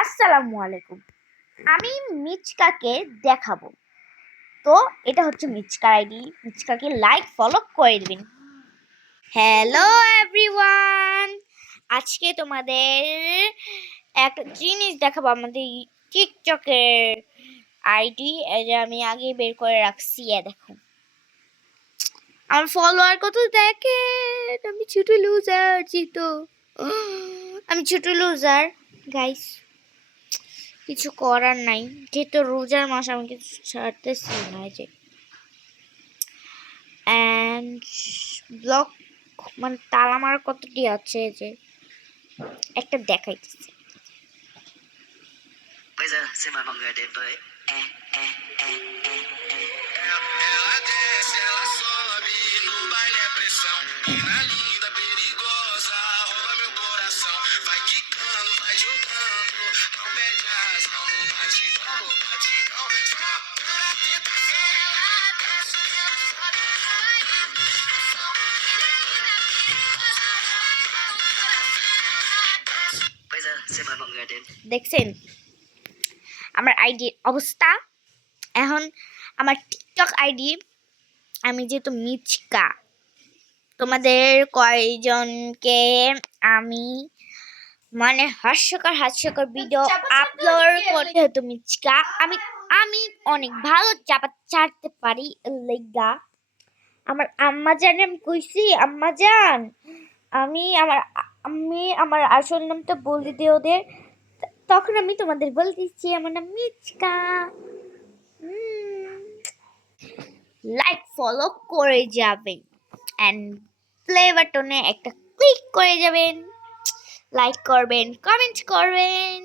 আসসালামু আলাইকুম। আমি মিচকাকে দেখাবো। তো এটা হচ্ছে মিচকার আইডি। মিচকাকে লাইক ফলো করে দিবেন। হ্যালো এভরিওয়ান, আজকে তোমাদের একটা জিনিস দেখাবো। আমাদের টিকটকের আইডি এটা আমি আগে বের করে রাখছি। দেখো আমার ফলোয়ার কত দেখেন। আমি ছোট লুজার, জিতো আমি ছোট লুজার গাইস। কিছু করার নাই, যেহেতু রোজার মাস আমি কিছু ছাড়তেছি না। যে অ্যান্ড ব্লক মানে তালা মারার কতটি আছে, যে একটা দেখাইতেছি। Bây giờ xin mời mọi người đến với Bây giờ xin mời mọi người đến. দেখছেন আমার আইডির অবস্থা। এখন আমার টিকটক আইডি, আমি যেহেতু মিচকা, তোমাদের কয়জনকে আমি মানে হাস্যকর ভিডিও আপলোড করতে হতো মিচকা। আমি আমি অনেক ভালো চাপা চাটতে পারি। লেগা আমার আম্মা জান, আমি কইছি আম্মা জান, আমি আমার আসল নামটা বলে দিই ওদের। তখন আমি তোমাদের বলতেছি আমার নাম মিচকা। লাইক ফলো করে যাবেন অ্যান্ড প্লে বাটনে একটা ক্লিক করে যাবেন, লাইক করবেন, কমেন্ট করবেন।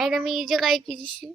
আর আমি এই জায়গায় কিছু